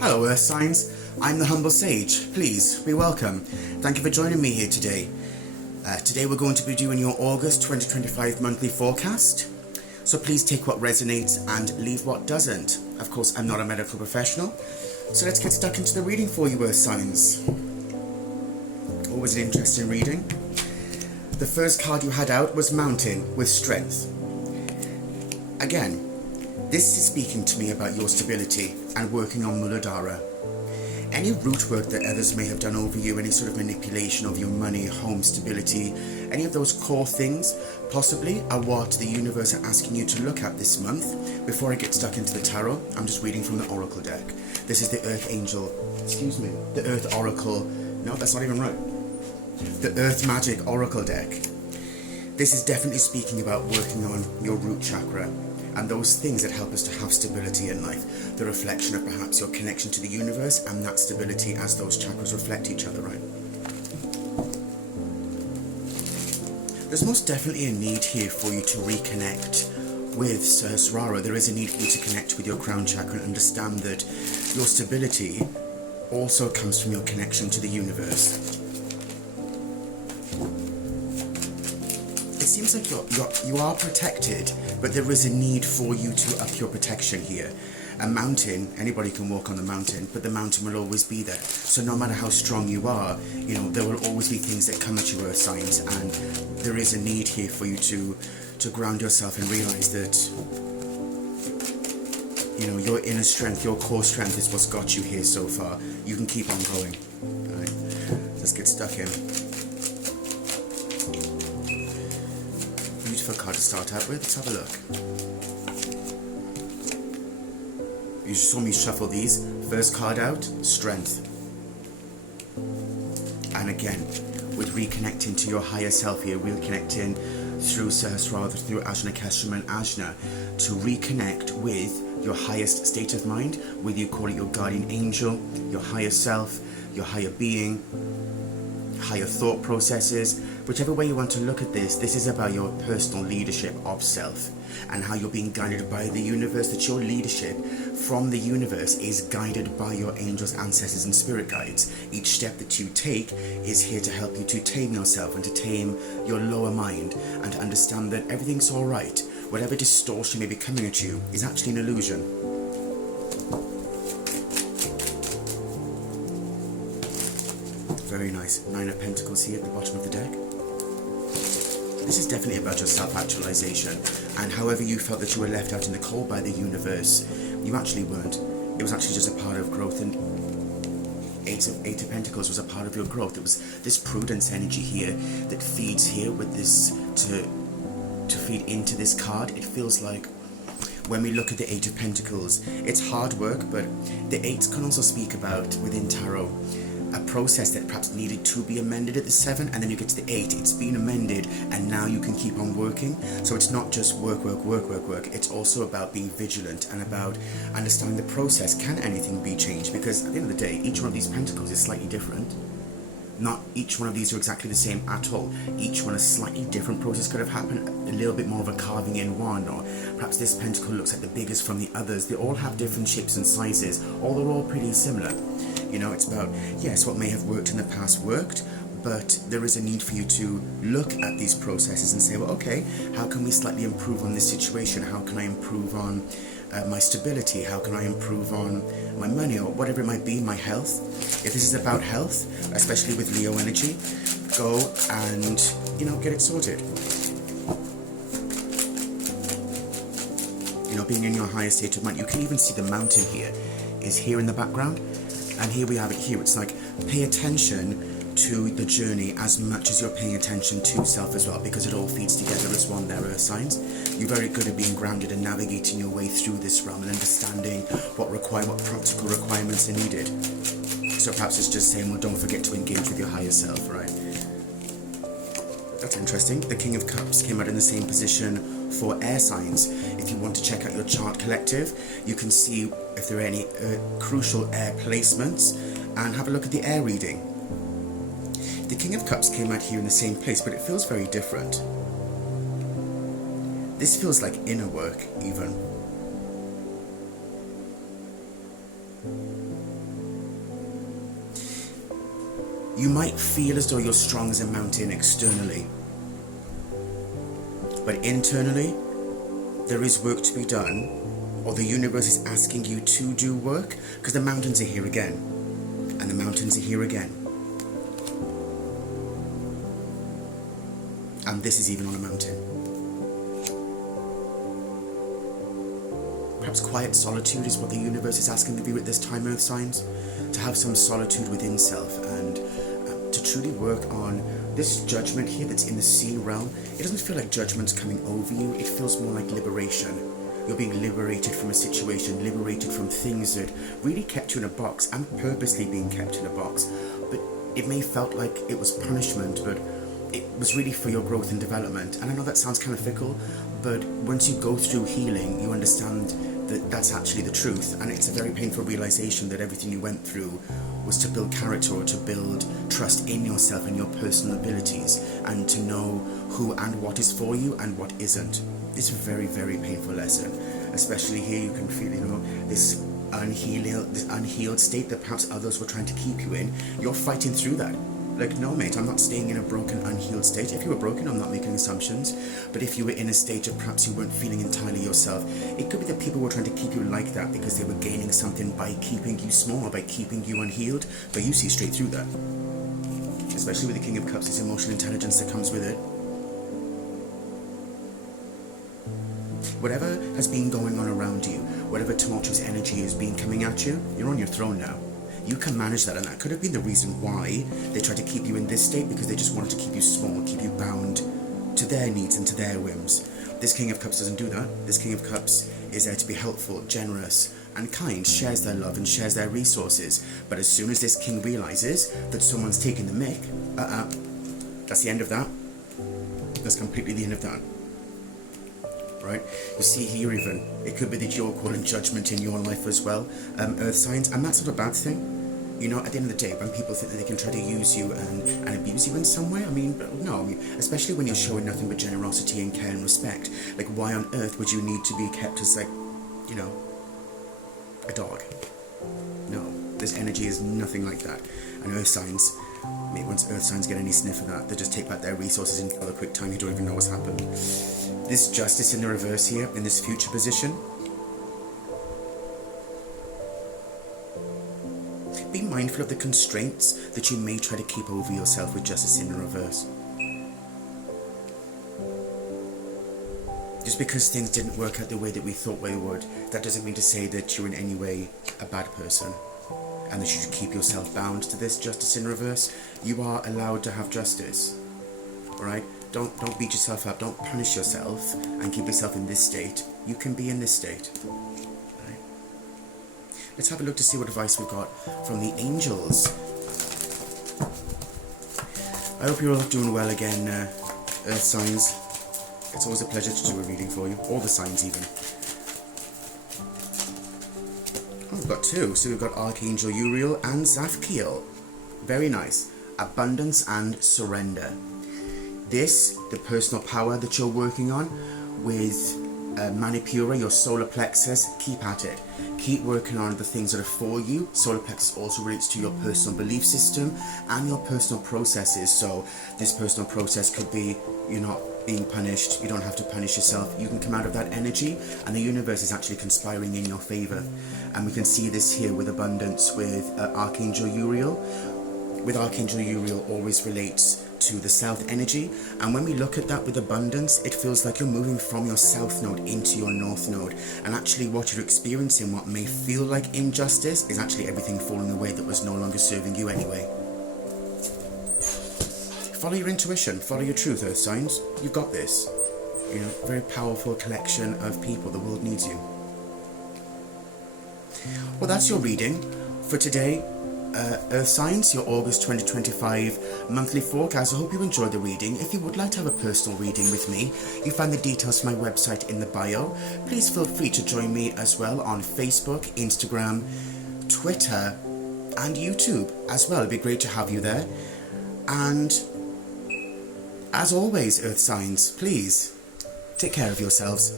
Hello Earth Signs, I'm the Humble Sage. Please be welcome. Thank you for joining me here today. Today we're going to be doing your August 2025 monthly forecast. So please take what resonates and leave what doesn't. Of course, I'm not a medical professional. So let's get stuck into the reading for you Earth Signs. Always an interesting reading. The first card you had out was Mountain with Strength. Again, this is speaking to me about your stability and working on Muladhara. Any root work that others may have done over you, any sort of manipulation of your money, home stability, any of those core things possibly are what the universe are asking you to look at this month. Before I get stuck into the tarot, I'm just reading from the Oracle deck. This is the Earth Angel, the Earth Oracle, no, that's not even right. The Earth Magic Oracle deck. This is definitely speaking about working on your root chakra and those things that help us to have stability in life. The reflection of perhaps your connection to the universe and that stability as those chakras reflect each other, right? There's most definitely a need here for you to reconnect with Sahasrara. There is a need for you to connect with your crown chakra and understand that your stability also comes from your connection to the universe. It seems like you are protected, but there is a need for you to up your protection here. A mountain, anybody can walk on the mountain, but the mountain will always be there. So no matter how strong you are, there will always be things that come at you, Earth Signs, and there is a need here for you to ground yourself and realize that, your inner strength, your core strength is what's got you here so far. You can keep on going. All right, let's get stuck in. Beautiful card to start out with. Let's have a look. You just saw me shuffle these. First card out, Strength. And again, with reconnecting to your higher self here, reconnecting through Sahasrara, through Ajna Keshram and Ajna, to reconnect with your highest state of mind, whether you call it your guardian angel, your higher self, your higher being, higher thought processes, whichever way you want to look at this. This is about your personal leadership of self and how you're being guided by the universe, that your leadership from the universe is guided by your angels, ancestors and spirit guides. Each step that you take is here to help you to tame yourself and to tame your lower mind and to understand that everything's all right. Whatever distortion may be coming at you is actually an illusion. Very nice. Nine of Pentacles here at the bottom of the deck. This is definitely about your self-actualization, and however you felt that you were left out in the cold by the universe, you actually weren't. It was actually just a part of growth, and Eight of Pentacles was a part of your growth. It was this prudence energy here that feeds here with this, to feed into this card. It feels like when we look at the Eight of Pentacles, it's hard work, but the Eights can also speak about, within tarot, a process that perhaps needed to be amended at the 7, and then you get to the 8, it's been amended, and now you can keep on working. So it's not just work, it's also about being vigilant and about understanding the process. Can anything be changed? Because at the end of the day, each one of these pentacles is slightly different. Not each one of these are exactly the same at all. Each one, a slightly different process could have happened, a little bit more of a carving in one, or perhaps this pentacle looks like the biggest from the others. They all have different shapes and sizes, although they're all pretty similar. It's about, yes, what may have worked in the past worked, but there is a need for you to look at these processes and say, well, okay, how can we slightly improve on this situation? How can I improve on my stability? How can I improve on my money, or whatever it might be, my health? If this is about health, especially with Leo energy, go and, get it sorted. Being in your highest state of mind, you can even see the mountain here is here in the background. And here we have it here. It's like, pay attention to the journey as much as you're paying attention to self as well, because it all feeds together as one there, Earth Signs. You're very good at being grounded and navigating your way through this realm and understanding what practical requirements are needed. So perhaps it's just saying, well, don't forget to engage with your higher self, right? That's interesting. The King of Cups came out in the same position for air signs. If you want to check out your chart collective, you can see if there are any crucial air placements and have a look at the air reading. The King of Cups came out here in the same place, but it feels very different. This feels like inner work, even. You might feel as though you're strong as a mountain externally, but internally, there is work to be done, or the universe is asking you to do work, because the mountains are here again, and the mountains are here again. And this is even on a mountain. Perhaps quiet solitude is what the universe is asking of you at this time, Earth signs. To have some solitude within self and to truly work on this judgment here that's in the seen realm. It doesn't feel like judgment's coming over you. It feels more like liberation. You're being liberated from a situation, liberated from things that really kept you in a box and purposely being kept in a box. But it may felt like it was punishment, but it was really for your growth and development. And I know that sounds kind of fickle, but once you go through healing, you understand that that's actually the truth. And it's a very painful realization that everything you went through was to build character or to build trust in yourself and your personal abilities, and to know who and what is for you and what isn't. It's a very, very painful lesson. Especially here you can feel, this unhealed state that perhaps others were trying to keep you in. You're fighting through that. Like, no mate, I'm not staying in a broken, unhealed state. If you were broken, I'm not making assumptions. But if you were in a state of perhaps you weren't feeling entirely yourself, it could be that people were trying to keep you like that because they were gaining something by keeping you small or by keeping you unhealed. But you see straight through that. Especially with the King of Cups, this emotional intelligence that comes with it. Whatever has been going on around you, whatever tumultuous energy has been coming at you, you're on your throne now. You can manage that, and that could have been the reason why they tried to keep you in this state, because they just wanted to keep you small, keep you bound to their needs and to their whims. This King of Cups doesn't do that. This King of Cups is there to be helpful, generous, and kind, shares their love and shares their resources. But as soon as this king realizes that someone's taking the mick, that's the end of that. That's completely the end of that. Right? You see here even, it could be that you're calling judgment in your life as well, Earth signs, and that's not a bad thing. At the end of the day, when people think that they can try to use you and abuse you in some way, no, especially when you're showing nothing but generosity and care and respect. Like, why on earth would you need to be kept as, a dog? No, this energy is nothing like that. And Earth signs, once Earth signs get any sniff of that, they just take back their resources in a quick time. You don't even know what's happened. This Justice in the reverse here, in this future position. Be mindful of the constraints that you may try to keep over yourself with Justice in the reverse. Just because things didn't work out the way that we thought they would, that doesn't mean to say that you're in any way a bad person, and that you should keep yourself bound to this Justice in reverse. You are allowed to have justice. Alright? Don't beat yourself up, don't punish yourself and keep yourself in this state. You can be in this state. Right? Let's have a look to see what advice we've got from the angels. I hope you're all doing well again, Earth signs. It's always a pleasure to do a reading for you, all the signs even. Oh, we've got two. So we've got Archangel Uriel and Zafkiel. Very nice. Abundance and surrender. This, the personal power that you're working on with Manipura, your solar plexus, keep at it. Keep working on the things that are for you. Solar plexus also relates to your personal belief system and your personal processes. So this personal process could be you're not being punished. You don't have to punish yourself. You can come out of that energy, and the universe is actually conspiring in your favor. And we can see this here with abundance with Archangel Uriel. With Archangel Uriel always relates to the south energy, and when we look at that with abundance, it feels like you're moving from your south node into your north node, and actually what you're experiencing, what may feel like injustice, is actually everything falling away that was no longer serving you anyway. Follow your intuition, follow your truth, Earth signs. You've got this. Very powerful collection of people. The world needs you. Well, that's your reading for today. Earth signs, your August 2025 monthly forecast. I hope you enjoyed the reading. If you would like to have a personal reading with me, you find the details for my website in the bio. Please feel free to join me as well on Facebook, Instagram, Twitter, and YouTube as well. It'd be great to have you there. And as always, Earth signs, please take care of yourselves.